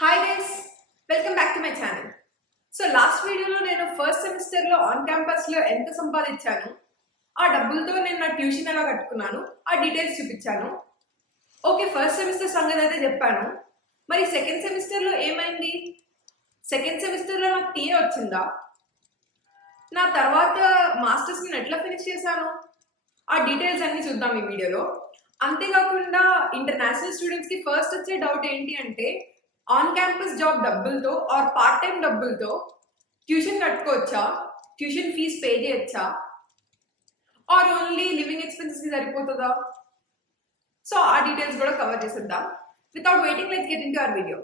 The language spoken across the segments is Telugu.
Hi guys, welcome back to my channel. So last వీడియోలో నేను ఫస్ట్ సెమిస్టర్లో ఆన్ క్యాంపస్లో ఎంత సంపాదించాను, ఆ డబ్బులతో నేను నా ట్యూషన్ ఎలా కట్టుకున్నాను, ఆ డీటెయిల్స్ చూపించాను. ఓకే, ఫస్ట్ సెమిస్టర్ సంగతి అయితే చెప్పాను. మరి సెకండ్ సెమిస్టర్లో ఏమైంది? సెకండ్ సెమిస్టర్లో నాకు టీఏ వచ్చిందా? నా తర్వాత మాస్టర్స్ నేను ఎట్లా ఫినిష్ చేశాను, ఆ డీటెయిల్స్ అన్ని చూద్దాం ఈ వీడియోలో. అంతేకాకుండా ఇంటర్నేషనల్ స్టూడెంట్స్కి ఫస్ట్ వచ్చే డౌట్ ఏంటి అంటే, ఆన్ క్యాంపస్ జాబ్ డబ్బులతో ఆర్ పార్ట్ టైం డబ్బులతో ట్యూషన్ కట్టుకోవచ్చా, ట్యూషన్ ఫీజ్ పే చేయొచ్చా, ఆర్ ఓన్లీ లివింగ్ ఎక్స్పెన్సెస్కి సరిపోతుందా? సో ఆ డీటెయిల్స్ కూడా కవర్ చేసేద్దాం. Without waiting, let's get into our video.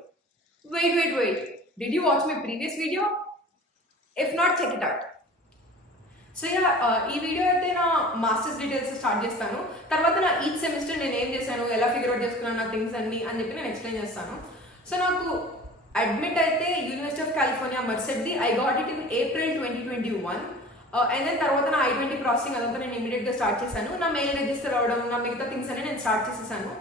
Wait, did you watch my previous video? If not, check it out. So ఈ వీడియో అయితే నా మాస్టర్స్ డీటెయిల్స్ స్టార్ట్ చేస్తాను. తర్వాత నా ఈచ్ సెమిస్టర్ నేను ఏం చేశాను, ఎలా ఫిగర్ అవుట్ చేసుకున్నాను నా థింగ్స్ అన్ని అని చెప్పి నేను ఎక్స్ప్లెయిన్ చేస్తాను. సో నాకు అడ్మిట్ అయితే యూనివర్సిటీ ఆఫ్ కాలిఫోర్నియా మర్సెడ్ది. I got it in April 2021. And then తర్వాత నా I-20 ప్రాసెసింగ్ అదంతా నేను ఇమీడియట్గా స్టార్ట్ చేశాను. నా మెయిల్ రిజిస్టర్ అవ్వడం, నా మిగతా థింగ్స్ అన్ని నేను స్టార్ట్ చేసేసాను.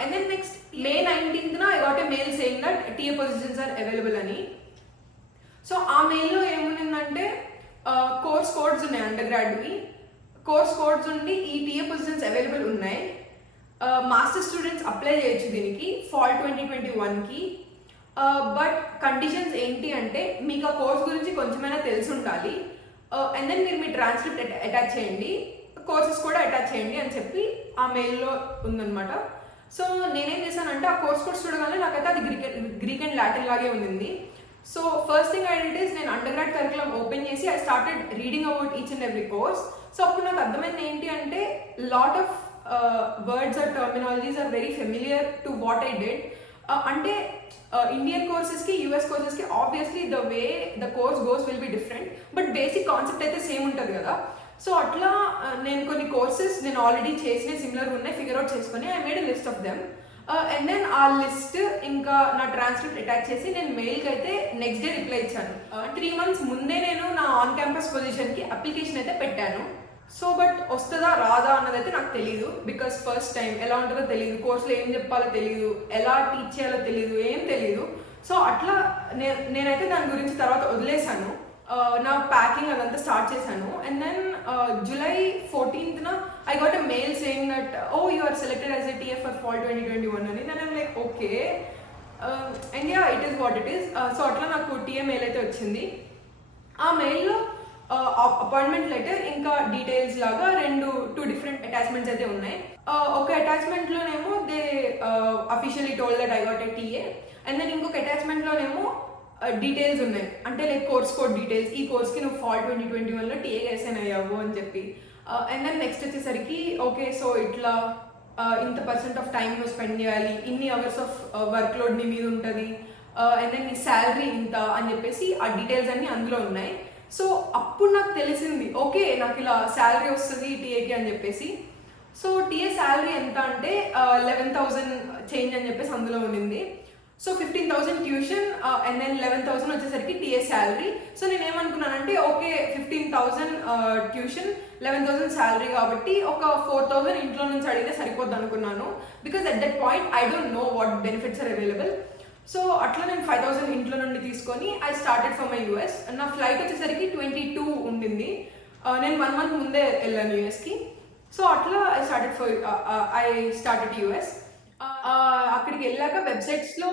And then next May 19th I got a mail saying that TA positions are available అని. సో ఆ మెయిల్లో ఏముందంటే కోర్స్ కోడ్స్ ఉన్నాయి, అండర్ గ్రాడ్వి కోర్స్ కోడ్స్ ఉండి ఈ టీఏ పొజిషన్స్ అవైలబుల్ ఉన్నాయి. మాస్టర్ స్టూడెంట్స్ అప్లై చేయొచ్చు దీనికి ఫాల్ 2021కి. బట్ కండిషన్స్ ఏంటి అంటే, మీకు ఆ కోర్స్ గురించి కొంచెమైనా తెలిసి ఉండాలి. అండ్ దెన్ మీరు మీ ట్రాన్స్క్రిప్ట్ అటాచ్ చేయండి, కోర్సెస్ కూడా అటాచ్ చేయండి అని చెప్పి ఆ మెయిల్లో ఉందన్నమాట. సో నేనేం చేశానంటే, ఆ కోర్స్ కోర్స్ చూడగానే నాకైతే అది గ్రీక్ అండ్ లాటిన్ లాగే ఉంది. So first thing I did is, నేను అండర్ గ్రాడ్ కరికులం ఓపెన్ చేసి I started reading about each and every course. So అప్పుడు నాకు అర్థమైంది ఏంటి అంటే, lot of words or terminologies are very familiar to what I did. అంటే ఇండియన్ కోర్సెస్కి యూఎస్ కోర్సెస్కి obviously the way the course goes will be different, but basic concept అయితే సేమ్ ఉంటుంది కదా. సో అట్లా నేను కొన్ని కోర్సెస్ నేను ఆల్రెడీ చేసిన సిమిలర్ ఉన్నాయి ఫిగర్ అవుట్ చేసుకొని I made a list of them. And then ఆ లిస్ట్ ఇంకా నా ట్రాన్స్క్రిప్ట్ అటాచ్ చేసి నేను మెయిల్కి అయితే నెక్స్ట్ డే రిప్లై ఇచ్చాను. 3 months ముందే నేను నా ఆన్ క్యాంపస్ పొజిషన్కి అప్లికేషన్ అయితే పెట్టాను. సో బట్ వస్తుందా రాదా అన్నది అయితే నాకు తెలియదు, బికాస్ ఫస్ట్ టైం ఎలా ఉంటుందో తెలియదు, కోర్సులో ఏం చెప్పాలో తెలియదు, ఎలా టీచ్ చేయాలో తెలియదు, ఏం తెలియదు. సో అట్లా నేనైతే దాని గురించి తర్వాత వదిలేశాను. నా ప్యాకింగ్ అదంతా స్టార్ట్ చేశాను. And then July 14th I got a mail saying that you are selected as a TA for fall 2021 అని. నేను like okay, and yeah it is what it is. So అట్లా నాకు టీఏ మెయిల్ అయితే వచ్చింది. ఆ మెయిల్లో అపాయింట్మెంట్ లెటర్ ఇంకా డీటెయిల్స్ లాగా టూ డిఫరెంట్ అటాచ్మెంట్స్ అయితే ఉన్నాయి. ఒక అటాచ్మెంట్లోనేమో they officially told that I got a TA. And then ఇంకొక అటాచ్మెంట్లోనేమో డీటెయిల్స్ ఉన్నాయి, అంటే లైక్ కోర్స్ కోడ్ డీటెయిల్స్, ఈ కోర్స్కి నువ్వు ఫాల్ 2021లో టీఏ అసైన్ అయ్యావు అని చెప్పి. అండ్ దెన్ నెక్స్ట్ వచ్చేసరికి ఓకే, సో ఇట్లా ఇంత % ఆఫ్ టైం నువ్వు స్పెండ్ చేయాలి, ఇన్ని అవర్స్ ఆఫ్ వర్క్ లోడ్ నీ మీద ఉంటుంది, అండ్ దెన్ నీ శాలరీ ఇంత అని చెప్పేసి ఆ డీటెయిల్స్ అన్నీ అందులో ఉన్నాయి. సో అప్పుడు నాకు తెలిసింది, ఓకే నాకు ఇలా శాలరీ వస్తుంది టీఏకి అని చెప్పేసి. సో టీఏ శాలరీ ఎంత అంటే 11,000 చేంజ్ అని చెప్పేసి అందులో ఉండింది. సో 15,000 ట్యూషన్ అండ్ దెన్ 11,000 వచ్చేసరికి టీఏ శాలరీ. సో నేను ఏమనుకున్నానంటే, ఓకే 15,000 ట్యూషన్, 11,000 శాలరీ కాబట్టి ఒక 4,000 ఇంట్లో నుంచి అడిగితే సరిపోద్ది అనుకున్నాను, because at that point I don't know what benefits are available. So అట్లా నేను 5,000 ఇంట్లో నుండి తీసుకొని I started for my US. నా ఫ్లైట్ వచ్చేసరికి 22 ఉండింది. నేను 1 month ముందే వెళ్ళాను యూఎస్కి. సో అట్లా ఐ స్టార్టెడ్ యూఎస్. అక్కడికి వెళ్ళాక వెబ్సైట్స్లో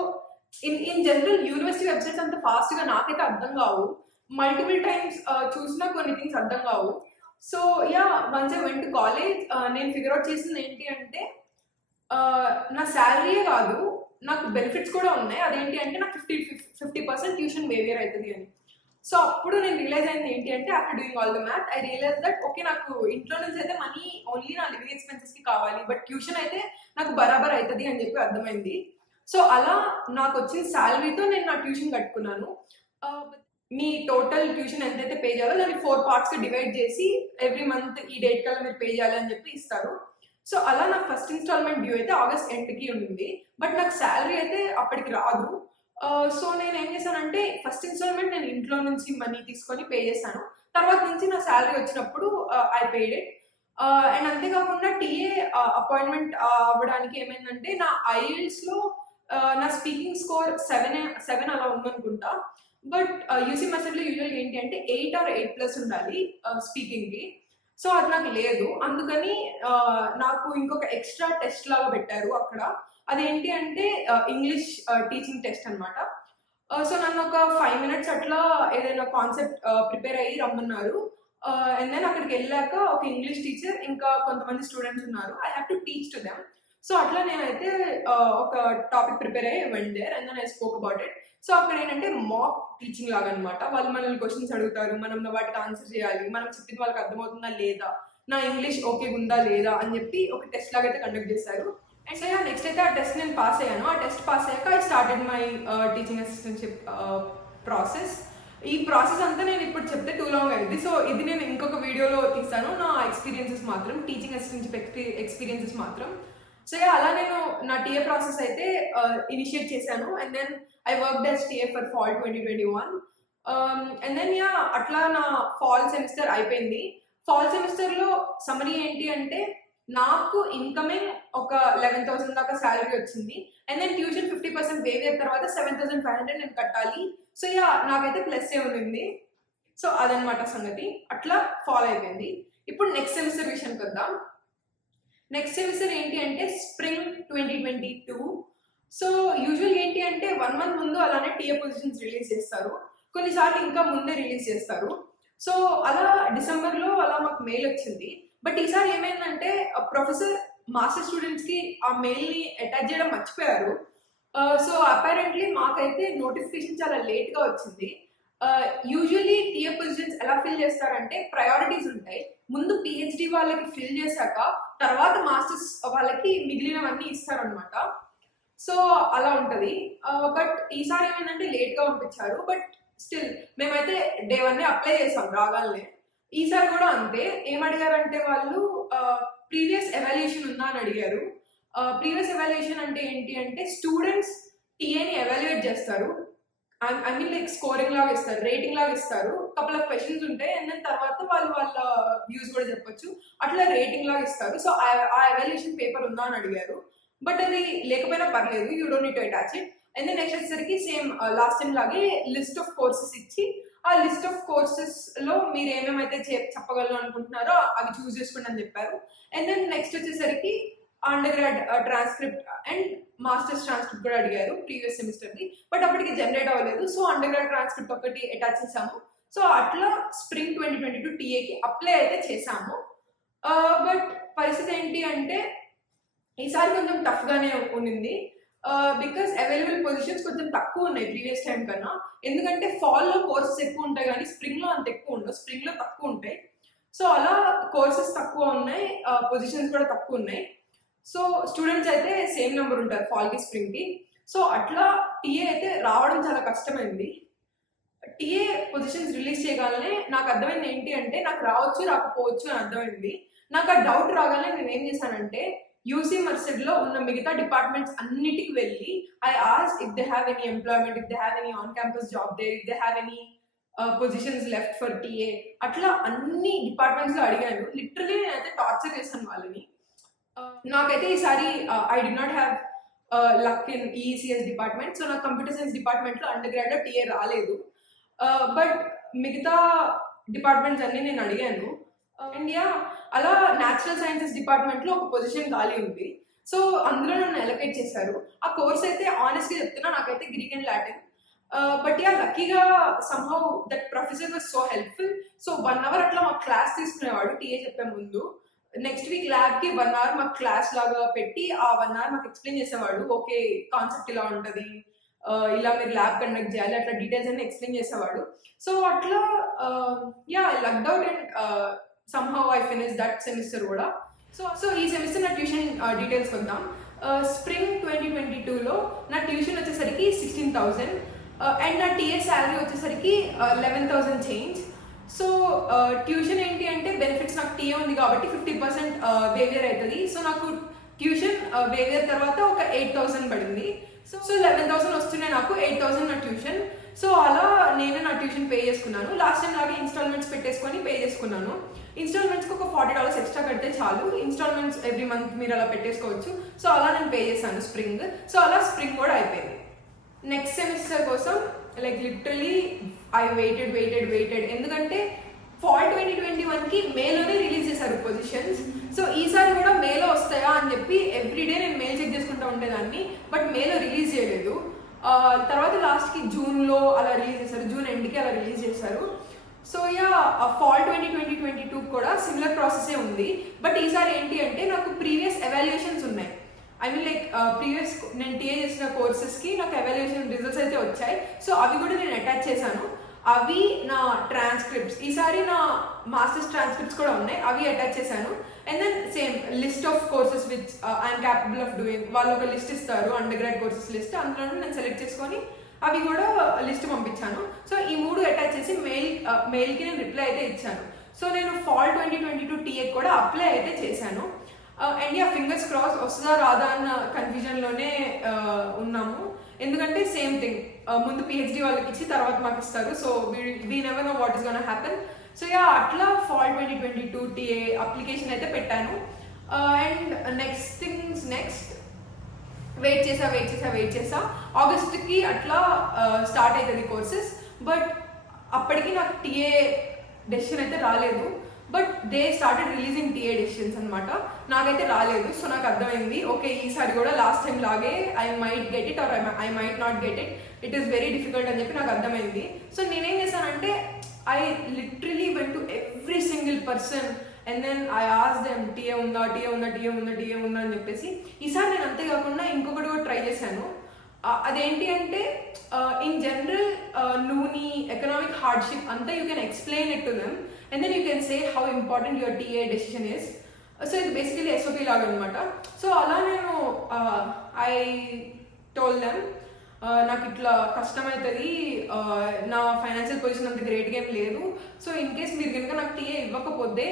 ఇన్ జనరల్ యూనివర్సిటీ వెబ్సైట్స్ అంత ఫాస్ట్గా నాకైతే అర్థం కావు, మల్టిపుల్ టైమ్స్ చూసినా కొన్ని థింగ్స్ అర్థం కావు. So yeah once I went to college, నేను ఫిగర్ అవుట్ చేసింది ఏంటి అంటే, నా శాలరీయే కాదు నాకు బెనిఫిట్స్ కూడా ఉన్నాయి. అదేంటి అంటే నాకు 50% ట్యూషన్ వేవియర్ అవుతుంది అని. సో అప్పుడు నేను రియలైజ్ అయింది ఏంటి అంటే, after doing all the math I realize that okay నాకు ఇంట్లో నుంచి అయితే మనీ ఓన్లీ నా లివింగ్ ఎక్స్పెన్సెస్కి కావాలి, బట్ ట్యూషన్ అయితే నాకు బరాబర్ అవుతుంది అని చెప్పి అర్థమైంది. సో అలా నాకు వచ్చిన శాలరీతో నేను నా ట్యూషన్ కట్టుకున్నాను. మీ టోటల్ ట్యూషన్ ఎంతైతే పే చేయాలో దాన్ని 4 partsగా డివైడ్ చేసి ఎవ్రీ మంత్ ఈ డేట్ కల్లా మీరు పే చేయాలి అని చెప్పి ఇస్తారు. సో అలా నాకు ఫస్ట్ ఇన్స్టాల్మెంట్ డ్యూ అయితే ఆగస్ట్ ఎండ్కి ఉండింది, బట్ నాకు శాలరీ అయితే అప్పటికి రాదు. సో నేను ఏం చేశానంటే, ఫస్ట్ ఇన్స్టాల్మెంట్ నేను ఇంట్లో నుంచి మనీ తీసుకొని పే చేశాను, తర్వాత నుంచి నా శాలరీ వచ్చినప్పుడు ఐ పేడ్ ఇట్. అండ్ అంతేకాకుండా టీఏ అపాయింట్మెంట్ అవ్వడానికి ఏమైందంటే, నా IELTSలో నా స్పీకింగ్ స్కోర్ 7 అలా ఉందనుకుంటా. బట్ యూసీ మెథడ్లో యూజువల్గా ఏంటి అంటే 8 ఆర్ 8+ ఉండాలి స్పీకింగ్కి. సో అది నాకు లేదు. అందుకని నాకు ఇంకొక ఎక్స్ట్రా టెస్ట్ లాగా పెట్టారు అక్కడ. అదేంటి అంటే ఇంగ్లీష్ టీచింగ్ టెస్ట్ అనమాట. సో నన్ను ఒక 5 minutes అట్లా ఏదైనా కాన్సెప్ట్ ప్రిపేర్ అయ్యి రమ్మన్నారు. అండ్ దెన్ అక్కడికి వెళ్ళాక ఒక ఇంగ్లీష్ టీచర్ ఇంకా కొంతమంది స్టూడెంట్స్ ఉన్నారు. I have to teach to them. So అట్లా నేనైతే ఒక టాపిక్ ప్రిపేర్ అయ్యి went there and then I spoke about it. So అక్కడ ఏంటంటే మాక్ టీచింగ్ లాగా అనమాట. వాళ్ళు మనల్ని క్వశ్చన్స్ అడుగుతారు, మనం వాటికి ఆన్సర్ చేయాలి, మనం చెప్పింది వాళ్ళకి అర్థమవుతుందా లేదా, నా ఇంగ్లీష్ ఓకే ఉందా లేదా అని చెప్పి ఒక టెస్ట్ లాగా అయితే కండక్ట్ చేశారు. అండ్ సో నెక్స్ట్ అయితే ఆ టెస్ట్ నేను పాస్ అయ్యాను. ఆ టెస్ట్ పాస్ అయ్యాక I started my teaching assistantship process. ఈ ప్రాసెస్ అంతా నేను ఇప్పుడు చెప్తే టూ లాంగ్ అయింది. సో ఇది నేను ఇంకొక వీడియోలో తీస్తాను, నా ఎక్స్పీరియన్సెస్ మాత్రం, టీచింగ్ అసిస్టెంట్షిప్ ఎక్స్పీరియన్సెస్ మాత్రం. సో అలా నేను నా టీఏ ప్రాసెస్ అయితే ఇనిషియేట్ చేశాను. And then I worked as TA for fall 2021. And then అట్లా నా ఫాల్ సెమిస్టర్ అయిపోయింది. ఫాల్ సెమిస్టర్లో సమరీ ఏంటి అంటే నాకు ఇన్కమింగ్ ఒక 11,000 దాకా శాలరీ వచ్చింది. అండ్ దెన్ ట్యూషన్ 50% వేవ్ తర్వాత 7,500 నేను కట్టాలి. సో నాకైతే ప్లస్ ఉంది. సో అదనమాట సంగతి. అట్లా ఫాల్ అయిపోయింది. ఇప్పుడు నెక్స్ట్ సెమిస్టర్ విషయానికి వద్దాం. నెక్స్ట్ సెమిస్టర్ ఏంటి అంటే స్ప్రింగ్ 2022. సో యూజువల్గా ఏంటి అంటే 1 month ముందు అలానే టీఏ పొజిషన్స్ రిలీజ్ చేస్తారు, కొన్నిసార్లు ఇంకా ముందే రిలీజ్ చేస్తారు. సో అలా డిసెంబర్లో అలా మాకు మెయిల్ వచ్చింది. బట్ ఈసారి ఏమైందంటే ప్రొఫెసర్ మాస్టర్ స్టూడెంట్స్కి ఆ మెయిల్ని అటాచ్ చేయడం మర్చిపోయారు. సో అపారెంట్లీ మాకైతే నోటిఫికేషన్ చాలా లేట్గా వచ్చింది. యూజువల్లీ టీఏ పొజిషన్స్ ఎలా ఫిల్ చేస్తారంటే ప్రయారిటీస్ ఉంటాయి. ముందు పిహెచ్డి వాళ్ళకి ఫిల్ చేశాక తర్వాత మాస్టర్స్ వాళ్ళకి మిగిలినవన్నీ ఇస్తారనమాట. సో అలా ఉంటుంది. బట్ ఈసారి ఏమైందంటే లేట్గా పంపించారు. బట్ స్టిల్ మేమైతే డే 1 అప్లై చేసాం రాగానే. ఈసారి కూడా అంతే. ఏమడిగారంటే వాళ్ళు ప్రీవియస్ ఎవాల్యుయేషన్ ఉందా అని అడిగారు. ప్రీవియస్ ఎవాల్యుయేషన్ అంటే ఏంటి అంటే స్టూడెంట్స్ టీఏని ఎవాల్యుయేట్ చేస్తారు. ఐ మీన్ లైక్ స్కోరింగ్ లాగా ఇస్తారు, రేటింగ్ లాగా ఇస్తారు. కపుల్ ఆఫ్ క్వశ్చన్స్ ఉంటాయి అండ్ దెన్ తర్వాత వాళ్ళ వ్యూస్ కూడా చెప్పొచ్చు. అట్లా రేటింగ్ లాగా ఇస్తారు. సో ఆ ఎవాల్యుయేషన్ పేపర్ ఉందా అని అడిగారు. బట్ అది లేకపోయినా పర్లేదు, you don't need to attach it. And then next వచ్చేసరికి సేమ్ లాస్ట్ టైం లాగే లిస్ట్ ఆఫ్ కోర్సెస్ ఇచ్చి ఆ లిస్ట్ ఆఫ్ కోర్సెస్లో మీరు ఏమేమైతే చెప్పగలను అనుకుంటున్నారో అవి చూస్ చేసుకోండి అని చెప్పారు. అండ్ దెన్ నెక్స్ట్ వచ్చేసరికి under grad transcript and masters transcript కూడా అడిగారు ప్రీవియస్ సెమిస్టర్ది. బట్ అప్పటికి జనరేట్ అవ్వలేదు. సో అండర్ గ్రాడ్ ట్రాన్స్క్రిప్ట్ ఒకటి అటాచ్ చేసాము. సో అట్లా స్ప్రింగ్ 2022 టీఏకి అప్లై అయితే చేసాము. బట్ పరిస్థితి ఏంటి అంటే ఈసారి కొంచెం టఫ్గానే ఉన్నింది. బికాస్ అవైలబుల్ పొజిషన్స్ కొంచెం తక్కువ ఉన్నాయి ప్రీవియస్ టైం కన్నా. ఎందుకంటే ఫాల్లో కోర్సెస్ ఎక్కువ ఉంటాయి కానీ స్ప్రింగ్లో అంత ఎక్కువ ఉండవు, స్ప్రింగ్లో తక్కువ ఉంటాయి. సో అలా కోర్సెస్ తక్కువ ఉన్నాయి, పొజిషన్స్ కూడా తక్కువ ఉన్నాయి. సో స్టూడెంట్స్ అయితే సేమ్ నెంబర్ ఉంటారు ఫాల్కి స్ప్రింగ్కి. సో అట్లా టీఏ అయితే రావడం చాలా కష్టమైంది. టీఏ పొజిషన్స్ రిలీజ్ చేయగానే నాకు అర్థమైంది ఏంటి అంటే నాకు రావచ్చు రాకపోవచ్చు అని అర్థమైంది. నాకు ఆ డౌట్ రాగానే నేను ఏం చేశానంటే యూసీ మర్సిడ్లో ఉన్న మిగతా డిపార్ట్మెంట్స్ అన్నిటికి వెళ్ళి I ask if they have any employment, if they have any on campus job there, if they have any positions left for TA. అట్లా అన్ని డిపార్ట్మెంట్స్లో అడిగాను. లిటరలీ నేనైతే టార్చర్ చేశాను వాళ్ళని. నాకైతే ఈసారి I did not have luck in ECS department. So నాకు కంప్యూటర్ సైన్స్ డిపార్ట్మెంట్లో అండర్ గ్రాడ్లో టీఏ రాలేదు. బట్ మిగతా డిపార్ట్మెంట్స్ అన్నీ నేను అడిగాను. అండ్ అలా న్యాచురల్ సైన్సెస్ డిపార్ట్మెంట్లో ఒక పొజిషన్ ఖాళీ ఉంది. సో అందులో నన్ను అలొకేట్ చేశారు. ఆ కోర్స్ అయితే ఆనెస్ట్గా చెప్తున్నా నాకైతే గ్రీక్ అండ్ లాటిన్. బట్ లక్కీగా somehow that professor was so helpful. So 1 hour అట్లా మాకు క్లాస్ తీసుకునేవాడు టీఏ చెప్పే ముందు. నెక్స్ట్ వీక్ ల్యాబ్కి 1 hour మాకు క్లాస్ లాగా పెట్టి ఆ 1 hour మాకు ఎక్స్ప్లెయిన్ చేసేవాడు. ఓకే కాన్సెప్ట్ ఇలా ఉంటుంది, ఇలా మీరు ల్యాబ్ కండక్ట్ చేయాలి, అట్లా డీటెయిల్స్ అన్ని ఎక్స్ప్లెయిన్ చేసేవాడు. సో అట్లా I lucked out and somehow I finished that semester కూడా. సో ఈ సెమిస్టర్ నా ట్యూషన్ డీటెయిల్స్ వద్దాం. స్ప్రింగ్ 2022లో నా ట్యూషన్ వచ్చేసరికి 16,000 అండ్ నా టీఏ శాలరీ వచ్చేసరికి 11,000 చేంజ్. సో ట్యూషన్ ఏంటి అంటే బెనిఫిట్స్ నాకు టీఏ ఉంది కాబట్టి 50% వేవియర్ అవుతుంది. సో నాకు ట్యూషన్ వేవియర్ తర్వాత ఒక 8,000 పడింది. సో 11,000 వస్తున్నాయి నాకు, 8,000 నా ట్యూషన్. సో అలా నేను నా ట్యూషన్ పే చేసుకున్నాను. లాస్ట్ టైం లాగే ఇన్స్టాల్మెంట్స్ పెట్టేసుకొని పే చేసుకున్నాను. ఇన్స్టాల్మెంట్స్కి ఒక $40 ఎక్స్ట్రా కడితే చాలు, ఇన్స్టాల్మెంట్స్ ఎవ్రీ మంత్ మీరు అలా పెట్టేసుకోవచ్చు. సో అలా నేను పే చేశాను స్ప్రింగ్. సో అలా స్ప్రింగ్ కూడా అయిపోయింది. నెక్స్ట్ సెమిస్టర్ కోసం లైక్ లిటరలీ ఐ వెయిటెడ్ ఎందుకంటే ఫాల్ 2021కి మేలోనే రిలీజ్ చేశారు పొజిషన్స్. సో ఈసారి కూడా మేలో వస్తాయా అని చెప్పి ఎవ్రీడే నేను మెయిల్ చెక్ చేసుకుంటూ ఉండేదాన్ని. బట్ మేలో రిలీజ్ చేయలేదు. తర్వాత లాస్ట్కి జూన్లో అలా రిలీజ్ చేశారు, జూన్ ఎండ్కి అలా రిలీజ్ చేశారు. సో యా ఫాల్ 2022 కూడా సిమిలర్ ప్రాసెసే ఉంది. బట్ ఈసారి ఏంటి అంటే నాకు ప్రీవియస్ ఎవాల్యుయేషన్స్ ఉన్నాయి. ఐ మీన్ లైక్ ప్రీవియస్ నేను టీఏ చేసిన కోర్సెస్కి నాకు ఎవాల్యుయేషన్ రిజల్ట్స్ అయితే వచ్చాయి. సో అవి కూడా నేను అటాచ్ చేశాను. అవి నా ట్రాన్స్క్రిప్ట్స్, ఈసారి నా మాస్టర్స్ ట్రాన్స్క్రిప్ట్స్ కూడా ఉన్నాయి, అవి అటాచ్ చేశాను. And then same list of courses which I'm capable of doing. వాళ్ళు ఒక లిస్ట్ ఇస్తారు, అండర్ గ్రాడ్ కోర్సెస్ లిస్ట్, అందులో నేను సెలెక్ట్ చేసుకొని అవి కూడా లిస్ట్ పంపించాను. సో ఈ 3 అటాచ్ చేసి మెయిల్కి నేను రిప్లై అయితే ఇచ్చాను. సో నేను ఫాల్ 2022 టీఏ కూడా అప్లై అయితే చేశాను. అండ్ యా ఫింగర్స్ క్రాస్ వస్తుందా రాదా అన్న కన్ఫ్యూజన్లోనే ఉన్నాము. ఎందుకంటే సేమ్ థింగ్, ముందు పిహెచ్డి వాళ్ళకి ఇచ్చి తర్వాత మాకు ఇస్తారు. So we never know what is gonna happen. So yeah అట్లా ఫాల్ 2022 టీఏ అప్లికేషన్ అయితే పెట్టాను. అండ్ నెక్స్ట్ వెయిట్ చేసా ఆగస్ట్కి అట్లా స్టార్ట్ అవుతుంది కోర్సెస్. బట్ అప్పటికి నాకు టీఏ డెసిషన్ అయితే రాలేదు. But they started releasing TA decisions అనమాట. నాకైతే రాలేదు. సో నాకు అర్థమైంది ఓకే ఈసారి కూడా లాస్ట్ టైం లాగే I might get it or I might not get it is very difficult అని చెప్పి నాకు అర్థమైంది. సో నేనేం చేశానంటే I literally went to every single person and then I ask them TA ఉందా అని చెప్పేసి. ఈసారి నేను అంతేకాకుండా ఇంకొకటి కూడా ట్రై చేశాను. అదేంటి అంటే ఇన్ జనరల్ నువ్వు నీ ఎకనామిక్ హార్డ్షిప్ అంతా you can explain it to them and then you can say how important your TA decision is. So ఇది బేసికలీ ఎస్ఓపీ లాగా అనమాట. సో అలా నేను ఐ టోల్ దెమ్ నాకు ఇట్లా కష్టమవుతుంది, నా ఫైనాన్షియల్ పొజిషన్ అంత గ్రేట్గా ఏం లేదు. సో ఇన్ కేస్ మీరు కనుక నాకు టీఏ ఇవ్వకపోతే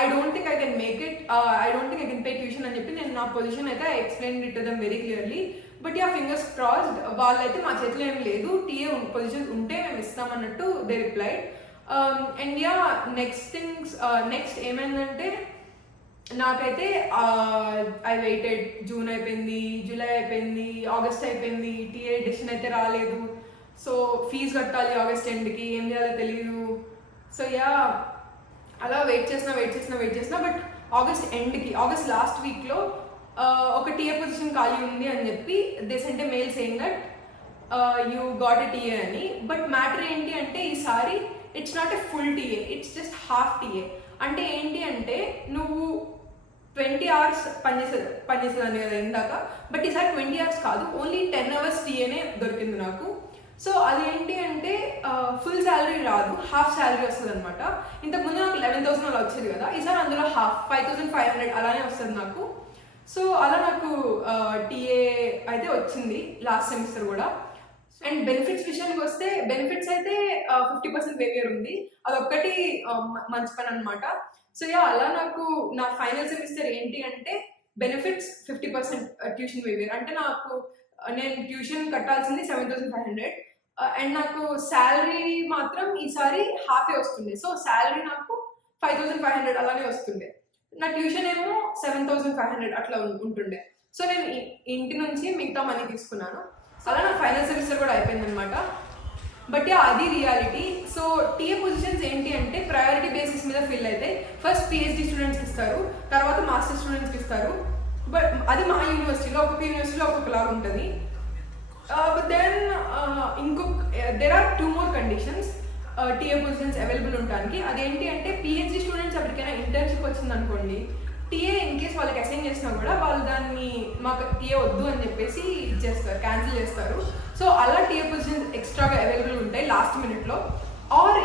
I don't think I can make it, I don't think I can pay tuition అని చెప్పి నేను నా పొజిషన్ అయితే explain it to them very clearly. But yeah fingers crossed, వాళ్ళైతే మా చేతిలో ఏం లేదు, టీఏ పొజిషన్స్ ఉంటే మేము ఇస్తామన్నట్టు they replied. And yeah next ఏమైందంటే నాకైతే ఐ వెయిటెడ్. జూన్ అయిపోయింది, జూలై అయిపోయింది, ఆగస్ట్ అయిపోయింది, టీఏ డెసిషన్ అయితే రాలేదు. సో ఫీజు కట్టాలి ఆగస్ట్ ఎండ్కి, ఏం చేయాలో తెలియదు. సో యా అలా వెయిట్ చేసిన బట్ ఆగస్ట్ లాస్ట్ వీక్లో ఒక టీఏ పొజిషన్ ఖాళీ ఉంది అని చెప్పి they sent a mail saying that you got a TA అని. బట్ మ్యాటర్ ఏంటి అంటే ఈసారి it's not a full TA, it's just half TA. అంటే ఏంటి అంటే నువ్వు 20 hours పనిచేసేదాన్ని కదా ఇందాక, బట్ ఈసారి 20 hours కాదు, ఓన్లీ 10 hours టీఏనే దొరికింది నాకు. సో అదేంటి అంటే ఫుల్ శాలరీ రాదు, హాఫ్ శాలరీ వస్తుంది అనమాట. ఇంతకుముందు నాకు 11,000 అలా వచ్చేది కదా, ఈసారి అందులో హాఫ్ 5,500 అలానే వస్తుంది నాకు. సో అలా నాకు టీఏ అయితే వచ్చింది లాస్ట్ సెమిస్టర్ కూడా. అండ్ బెనిఫిట్స్ విషయానికి వస్తే బెనిఫిట్స్ అయితే 50% వేవియర్ ఉంది, అదొక్కటి మంచి పని అనమాట. సో యా అలా నాకు నా ఫైనల్ సెమిస్టర్ ఏంటి అంటే బెనిఫిట్స్ 50% ట్యూషన్ వేవియర్. అంటే నేను ట్యూషన్ కట్టాల్సింది 7,500 అండ్ నాకు శాలరీ మాత్రం ఈసారి హాఫే వస్తుంది. సో శాలరీ నాకు 5,500 అలానే వస్తుండే, నా ట్యూషన్ ఏమో 7,500 అట్లా ఉంటుండే. సో నేను ఇంటి నుంచి మిగతా మనీ తీసుకున్నాను. అలా నా ఫైనల్ సెమిస్టర్ కూడా అయిపోయింది అనమాట. బట్ అది రియాలిటీ. సో టీఏ పొజిషన్స్ ఏంటి అంటే ప్రయారిటీ బేసిస్ మీద ఫిల్ అయితే ఫస్ట్ పిహెచ్డి స్టూడెంట్స్కి ఇస్తారు, తర్వాత మాస్టర్ స్టూడెంట్స్కి ఇస్తారు. బట్ అది మా యూనివర్సిటీలో ఒక్కొక్క యూనివర్సిటీలో ఒక్కొక్కలాగా ఉంటుంది. But then there are 2 more conditions TA positions available ఉండడానికి. అదేంటి అంటే పిహెచ్డి స్టూడెంట్స్ ఎవరికైనా ఇంటర్న్షిప్ వచ్చింది అనుకోండి, టీఏ ఇన్ కేస్ వాళ్ళకి అసైన్ చేసినా కూడా వాళ్ళు దాన్ని మాకు టీఏ వద్దు అని చెప్పేసి ఇచ్చేస్తారు, క్యాన్సిల్ చేస్తారు. సో అలా టీఏ పొజిషన్స్ ఎక్స్ట్రాగా అవైలబుల్ ఉంటాయి లాస్ట్ మినిట్లో. ఆర్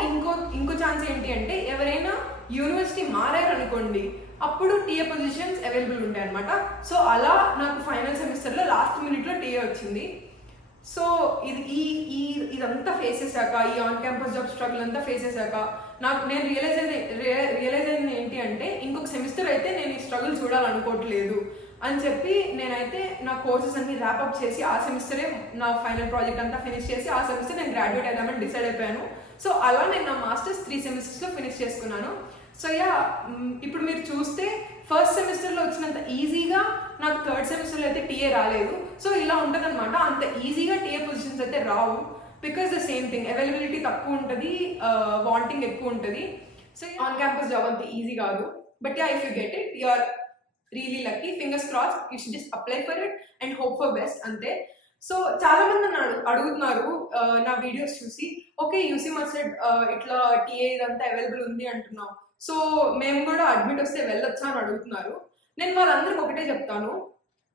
ఇంకో ఛాన్స్ ఏంటి అంటే ఎవరైనా యూనివర్సిటీ మారారనుకోండి, అప్పుడు టీఏ పొజిషన్స్ అవైలబుల్ ఉంటాయి అనమాట. సో అలా నాకు ఫైనల్ సెమిస్టర్లో లాస్ట్ మినిట్లో టీఏ వచ్చింది. సో ఇదంతా ఫేస్ చేశాక, ఈ ఆన్ క్యాంపస్ జాబ్ స్ట్రగుల్ అంతా ఫేస్ చేశాక నేను రియలైజ్ అయింది ఏంటి అంటే ఇంకొక సెమిస్టర్ అయితే నేను ఈ స్ట్రగుల్ చూడాలనుకోవట్లేదు అని చెప్పి నేనైతే నా కోర్సెస్ అన్ని ర్యాప్అప్ చేసి ఆ సెమిస్టరే నా ఫైనల్ ప్రాజెక్ట్ అంతా ఫినిష్ చేసి ఆ సెమిస్టర్ నేను గ్రాడ్యుయేట్ అవుదామని డిసైడ్ అయిపోయాను. సో అలా నేను నా మాస్టర్స్ 3 సెమిస్టర్స్లో ఫినిష్ చేసుకున్నాను. సో ఇప్పుడు మీరు చూస్తే ఫస్ట్ సెమిస్టర్లో వచ్చినంత ఈజీగా నాకు థర్డ్ సెమిస్టర్లో అయితే టీఏ రాలేదు. సో ఇలా ఉంటుంది అనమాట. అంత ఈజీగా టీఏ పొజిషన్స్ అయితే రావు, because the same thing, availability తక్కువ ఉంటుంది, వాంటింగ్ ఎక్కువ ఉంటుంది. సో ఆన్ క్యాంపస్ జాబ్ అంత ఈజీ కాదు. But if you get it, you are really lucky. Fingers cross, you should just apply for it and hope for best, అంతే. సో చాలా మంది నన్ను అడుగుతున్నారు నా వీడియోస్ చూసి, ఓకే యూసీ మర్సెడ్ ఇట్లా టీఏ ఇదంతా అవైలబుల్ ఉంది అంటున్నాం, సో మేము కూడా అడ్మిట్ వస్తే వెళ్ళొచ్చా అని అడుగుతున్నారు. నేను వాళ్ళందరికి ఒకటే చెప్తాను,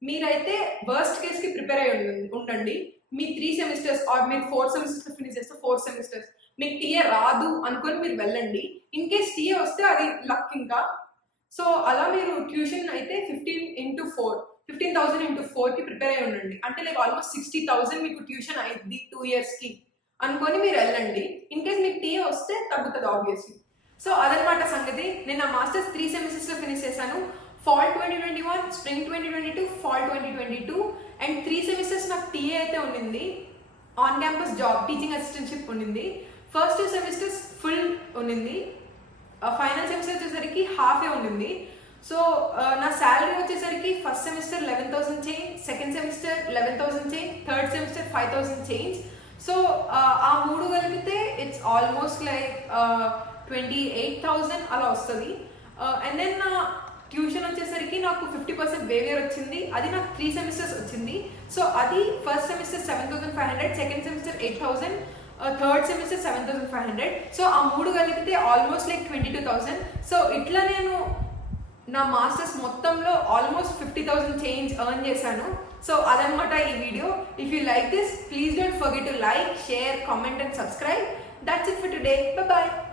మీరైతే వర్స్ట్ కేస్కి ప్రిపేర్ అయ్యి ఉండండి. మీ 3 సెమిస్టర్స్ ఆర్ మీరు 4 సెమిస్టర్స్ ఫినిష్ చేస్తే 4 సెమిస్టర్స్ మీకు టీఏ రాదు అనుకొని మీరు వెళ్ళండి. ఇన్ కేస్ టీఏ వస్తే అది లక్ ఇంకా. సో అలా మీరు ట్యూషన్ అయితే 15,000 into 4కి ప్రిపేర్ అయ్యి ఉండండి. అంటే లైక్ ఆల్మోస్ట్ 60,000 మీకు ట్యూషన్ అయింది 2 yearsకి అనుకొని మీరు వెళ్ళండి. ఇన్ కేస్ మీకు టీఏ వస్తే తగ్గుతుంది ఆబ్వియస్లీ. సో అదనమాట సంగతి. నేను నా మాస్టర్స్ 3 సెమిస్టర్స్లో ఫినిష్ చేశాను. Fall 2021, spring 2022, fall 2022 and 3 semesters నాకు టీఏ అయితే ఉండింది. On campus job teaching assistantship ఉండింది. ఫస్ట్ 2 సెమిస్టర్స్ ఫుల్ ఉండింది. ఫైనల్ సెమిస్టర్ వచ్చేసరికి హాఫే ఉండింది. సో నా శాలరీ వచ్చేసరికి first semester 11,000 change, second semester 11,000 change, third semester 5,000 change. So ఆ 3 కలిపితే ఇట్స్ ఆల్మోస్ట్ లైక్ 28,000 అలా వస్తుంది. అండ్ దెన్ నా ట్యూషన్ వచ్చేసరికి నాకు 50% వేవియర్ వచ్చింది. అది నాకు 3 సెమిస్టర్స్ వచ్చింది. సో అది first semester 7,500, second semester 8,000, third semester 7,500. So ఆ 3 కలిపితే ఆల్మోస్ట్ లైక్ 22,000. సో ఇట్లా నేను నా మాస్టర్స్ మొత్తంలో ఆల్మోస్ట్ 50,000 చేంజ్ ఎర్న్ చేశాను. సో అదనమాట ఈ video. If you like this, please don't forget to like, share, comment and subscribe. That's it for today. Bye bye.